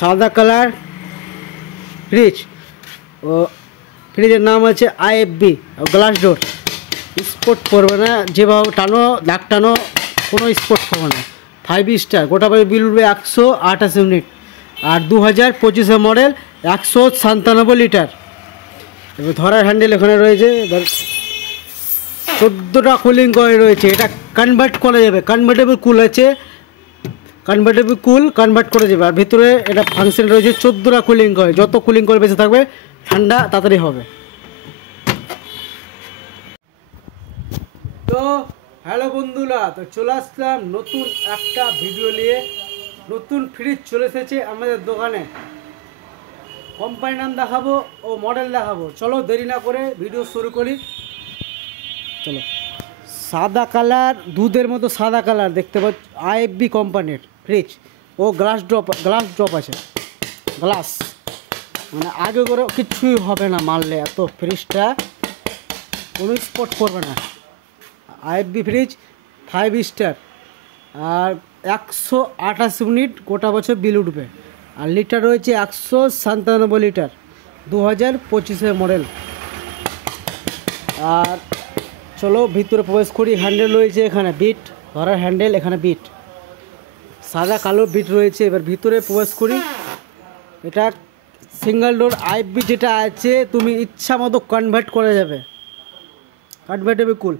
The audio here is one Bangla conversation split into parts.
সাদা কালার ফ্রিজ ও ফ্রিজের নাম আছে IFB গ্লাস ডোর। স্পট পড়বে না, যেভাবে টানো দাগ টানো কোনো স্পট পড়বে না। 5 স্টার, গোটা বাড়ি বিল উঠবে 128 ইউনিট। আর 2025 মডেল, 197 লিটার। এবার ধরার হ্যান্ডেল এখানে রয়েছে, 14টা কুলিং কয়েল রয়েছে। এটা কনভার্ট করা যাবে, কনভার্টেবল কুল আছে, কনভার্টেবল কুল কনভার্ট করে যাবে। আর ভিতরে এটা ফাংশন রয়েছে 14টা কুলিং কয়েল। যত কুলিং কয়েল বেশি থাকবে ঠান্ডা তাড়াতাড়ি হবে। তো হ্যালো বন্ধুরা, তো চলে আসলাম নতুন একটা ভিডিও নিয়ে। নতুন ফ্রিজ চলে এসেছে আমাদের দোকানে। কোম্পানির নাম দেখাবো ও মডেল দেখাবো। চলো দেরি না করে ভিডিও শুরু করি। চলো, সাদা কালার, দুধের মতো সাদা কালার দেখতে পাচ্ছ, IFB কোম্পানির ফ্রিজ ও গ্লাস ড্রপ আছে। গ্লাস মানে আগে করে কিছুই হবে না মারলে, এত ফ্রিজটা কোনো স্পট করবে না। IFB ফ্রিজ 5 স্টার আর 128 ইউনিট, গোটা বছর বিল উঠবে। আর লিটার রয়েছে 197 লিটার, 2025 মডেল। আর চলো ভিতরে প্রবেশ করি। হ্যান্ডেল রয়েছে এখানে বিট, ধরার হ্যান্ডেল এখানে বিট, সাদা কালো বিট রয়েছে। এবার ভিতরে প্রবেশ করি। এটা সিঙ্গেল ডোর IFB যেটা আছে, তুমি ইচ্ছা মতো কনভার্ট করা যাবে, কনভার্টেবল কুল।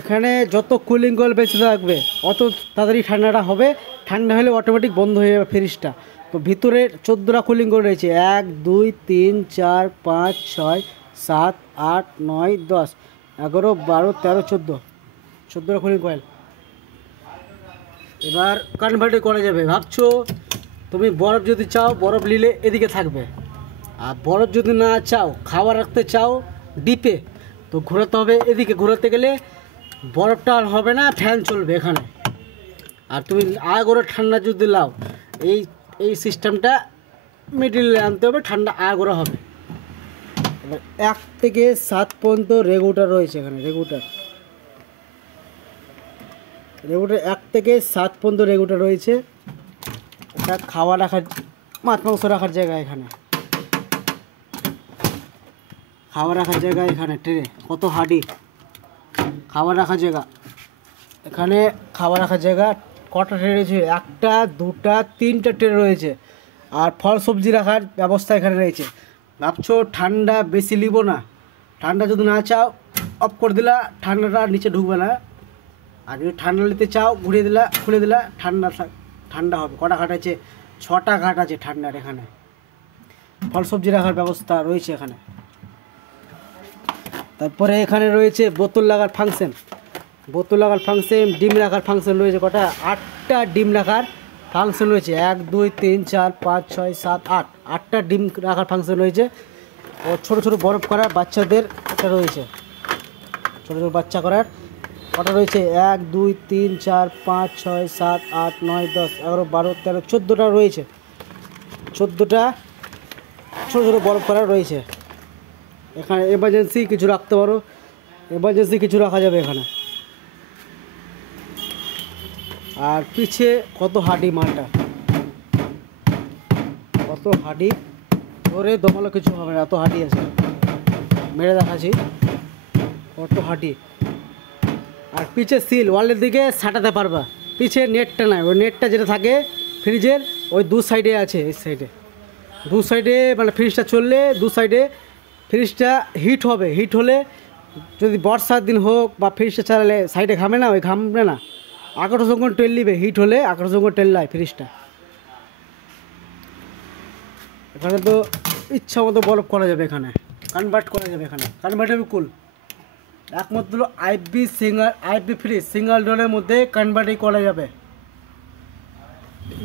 এখানে যত কুলিং কয়েল বেশি থাকবে অত তাড়াতাড়ি ঠান্ডাটা হবে। ঠান্ডা হলে অটোমেটিক বন্ধ হয়ে যাবে ফ্রিজটা। তো ভিতরে 14টা কুলিং কয়েল রয়েছে, 1 2 3 4 5 6 7 8 9 10 11 12 13 14টা কুলিং কয়েল। এবার কনভার্টে করা যাবে। ভাবছো তুমি বরফ যদি চাও, বরফ নিলে এদিকে থাকবে। আর বরফ যদি না চাও, খাবার রাখতে চাও ডিপে, তো ঘোরাতে হবে এদিকে। ঘোরাতে গেলে বরফটা আর হবে না, ফ্যান চলবে এখানে। আর তুমি আগরে ঠান্ডা যদি লাও, এই সিস্টেমটা মিডিলে আনতে হবে, ঠান্ডা আগরে হবে। এবার 1 থেকে 7 পর্যন্ত রেগুলেটর রয়েছে এখানে। রেগুলেটর 1 থেকে 7 পর্যন্ত রেগুলেটর রয়েছে। এটা খাওয়া রাখার, মাছ মাংস রাখার জায়গা এখানে, খাওয়া রাখার জায়গা এখানে। ট্রে কত হাঁড়ি, খাবার রাখার জায়গা এখানে, খাবার রাখার জায়গা। কটা ট্রে রয়েছে? 1টা 2টা 3টা ট্রে রয়েছে। আর ফল সবজি রাখার ব্যবস্থা এখানে রয়েছে। ভাবছো ঠান্ডা বেশি নিব না, ঠান্ডা যদি না চাও অফ করে দিলা, ঠান্ডাটা নিচে ঢুকবে না। আর যদি ঠান্ডা নিতে চাও ঘুরিয়ে দিলা, খুলে দিলা, ঠান্ডা হবে। কটা ঘাট আছে? 6টা ঘাট আছে ঠান্ডার এখানে। ফল সবজি রাখার ব্যবস্থা রয়েছে এখানে। তারপরে এখানে রয়েছে বোতল লাগার ফাংশন, ডিম রাখার ফাংশন রয়েছে। কটা? 8টা ডিম রাখার ফাংশন রয়েছে। 1 2 3 4 5 6 7 8, 8টা ডিম রাখার ফাংশন রয়েছে। ও ছোটো ছোটো বরফ করার বাচ্চাদের একটা রয়েছে, ছোটো ছোটো বাচ্চা করার কটা রয়েছে? 1 2 3 4 5 6 7 8 9 10 11 12 13 14টা রয়েছে। 14টা ছোটো ছোটো বরফ করার রয়েছে এখানে। এমার্জেন্সি কিছু রাখতে পারো, এমার্জেন্সি কিছু রাখা যাবে এখানে। আর পিছে কত হাঁড়ি, মালটা কত হাঁড়ি, ধরে দমালো কিছু হবে না, এত হাঁড়ি আছে। মেরে দেখাচ্ছি কত হাঁড়ি। আর পিছে সিল ওয়ালের দিকে সাটাতে পারবা। পিছে নেটটা নাই, ওই নেটটা যেটা থাকে ফ্রিজের ওই 2 সাইডে আছে। এই সাইডে 2 সাইডে, মানে ফ্রিজটা চললে 2 সাইডে ফ্রিজটা হিট হবে। হিট হলে যদি বর্ষার দিন হোক বা ফ্রিজটা চালালে সাইডে ঘামে না, ওই ঘামবে না, আকর্ষণ টেল নিবে। হিট হলে আকর্ষণ টেল নেয় ফ্রিজটা। এখানে তো ইচ্ছা মতো বরফ করা যাবে, এখানে কনভার্ট করা যাবে। এখানে কনভার্টেবল কুল একমাত্র IFB ফ্রিজ সিঙ্গেল ডোরের মধ্যে কনভার্টই করা যাবে।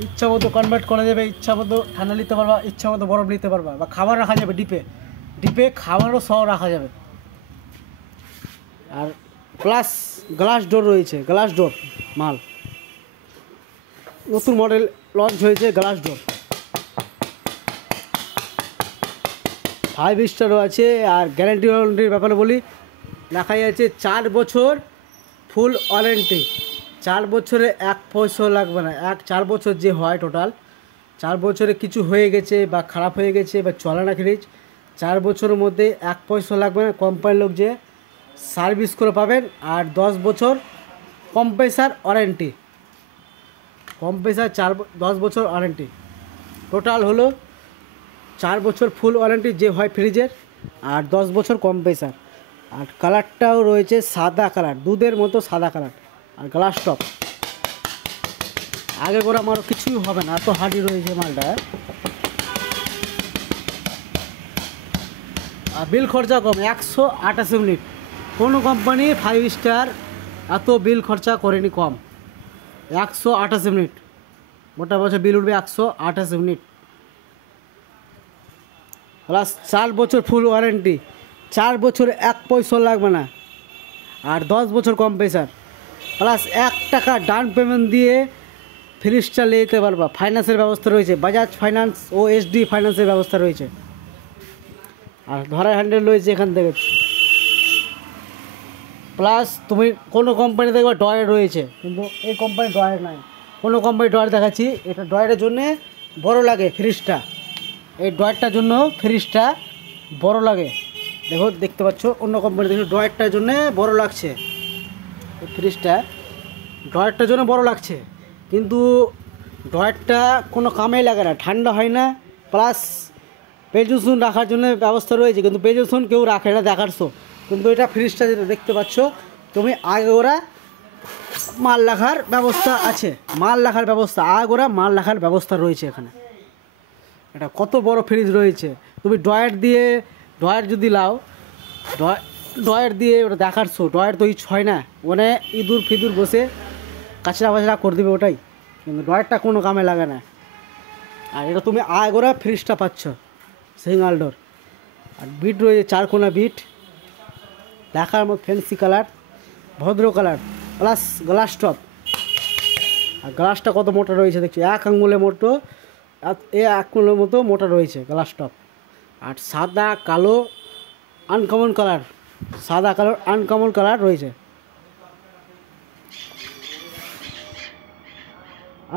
ইচ্ছা মতো কনভার্ট করা যাবে, ইচ্ছা মতো ঠান্ডা নিতে পারবা, ইচ্ছা মতো বরফ নিতে পারবা। বা খাবার রাখা যাবে ডিপে খাবারও সহ রাখা যাবে। আর প্লাস গ্লাস ডোর রয়েছে, গ্লাস ডোর মাল নতুন মডেল লঞ্চ হয়েছে। গ্লাস ডোর 5 স্টারও আছে। আর গ্যারান্টির ব্যাপারে বলি, লেখাই আছে 4 বছর ফুল ওয়ারেন্টি। 4 বছরে 1 পয়সাও লাগবে না। 4 বছর যে হয় টোটাল 4 বছরে কিছু হয়ে গেছে বা খারাপ হয়ে গেছে বা চলে না ফ্রিজ, 4 বছরের মধ্যে 1 পয়সা লাগবে না, কোম্পানির লোক যে সার্ভিস করে পাবেন। আর 10 বছর কম্প্রেসার ওয়ারেন্টি, কম্প্রেসার 10 বছর ওয়ারেন্টি, টোটাল হলো 4 বছর ফুল ওয়ারেন্টি যে হয় ফ্রিজের, আর 10 বছর কম্প্রেসার। আর কালারটাও রয়েছে সাদা কালার, দুধের মতো সাদা কালার, আর গ্লাস টপ। আগে করে আমার কিছুই হবে না, এত হার্ডি রয়েছে মালটা। আর বিল খরচা কম, 128 মিনিট। কোনো কোম্পানি 5 স্টার এত বিল খরচা করেনি কম। 128 মিনিট মোটা বছর বিল উঠবে, 128 মিনিট প্লাস 4 বছর ফুল ওয়ারেন্টি, 4 বছর 1 পয়সা লাগবে না, আর 10 বছর কম্প্রেসার প্লাস 1 টাকা ডাউন পেমেন্ট দিয়ে ফ্রিজটা নিয়ে যেতে পারবা। ফাইন্যান্সের ব্যবস্থা রয়েছে, বাজাজ ফাইন্যান্স ও SD ফাইন্যান্সের ব্যবস্থা রয়েছে। আর ধরার হ্যান্ডেল রয়েছে এখান থেকে। প্লাস তুমি কোনো কোম্পানি দেখবে ডয়ার রয়েছে, কিন্তু এই কোম্পানি ডয়ার নাই। কোনো কোম্পানি ডয়ার দেখাচ্ছি, এটা ডয়ারের জন্যে বড় লাগে ফ্রিজটা, এই ডয়ারটার জন্য ফ্রিজটা বড় লাগে। দেখো, দেখতে পাচ্ছ অন্য কোম্পানি দেখো ডয়ারটার জন্যে বড় লাগছে, এই ফ্রিজটা ডয়ারটার জন্য বড় লাগছে, কিন্তু ডয়ারটা কোনো কামেই লাগে না, ঠান্ডা হয় না। প্লাস পেজুসুন রাখার জন্য ব্যবস্থা রয়েছে, কিন্তু পেজুসুন কেউ রাখে না দেখারছো। কিন্তু এটা ফ্রিজটা যেটা দেখতে পাচ্ছ তুমি, আগে ওরা মাল রাখার ব্যবস্থা আছে, মাল রাখার ব্যবস্থা, আগে ওরা মাল রাখার ব্যবস্থা রয়েছে এখানে। এটা কত বড় ফ্রিজ রয়েছে, তুমি ডয়ার যদি লাও, ডয়ার দিয়ে ওটা দেখারছো, ডয়ার তো ইচ হয় না, মানে ইঁদুর ফিদুর বসে কাচরা বাচরা করে দেবে ওটাই, কিন্তু ডয়ারটা কোনো কামে লাগে না। আর এটা তুমি আগোরা ফ্রিজটা পাচ্ছ সিঙ্গেল ডোর। আর বিট রয়েছে 4 কোনা বিট, দেখার মতো ফ্যান্সি কালার, ভদ্র কালার, প্লাস গ্লাস টপ। আর গ্লাসটা কত মোটা রয়েছে দেখছি, 1 আঙুলের মতো, 1 আঙুলের মতো মোটা রয়েছে গ্লাস টপ। আর সাদা কালো আনকমন কালার, সাদা কালার আনকমন কালার রয়েছে,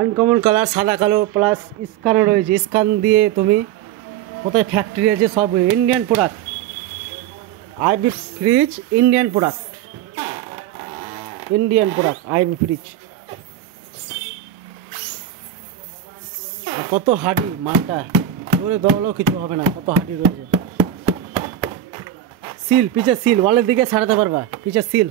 আনকমন কালার সাদা কালো। প্লাস স্ক্যানও রয়েছে, স্ক্যান দিয়ে তুমি কোথায় ফ্যাক্টরি আছে সব, Indian product. IB fridge Indian product, Indian product IB fridge. কত হার্ডি মালটা, ধরে দৌড়লেও কিছু হবে না, কত হার্ডি রয়েছে। সিল, পিছের সিল, ওয়ালের দিকে ছাড়াতে পারবা, পিছের সিল।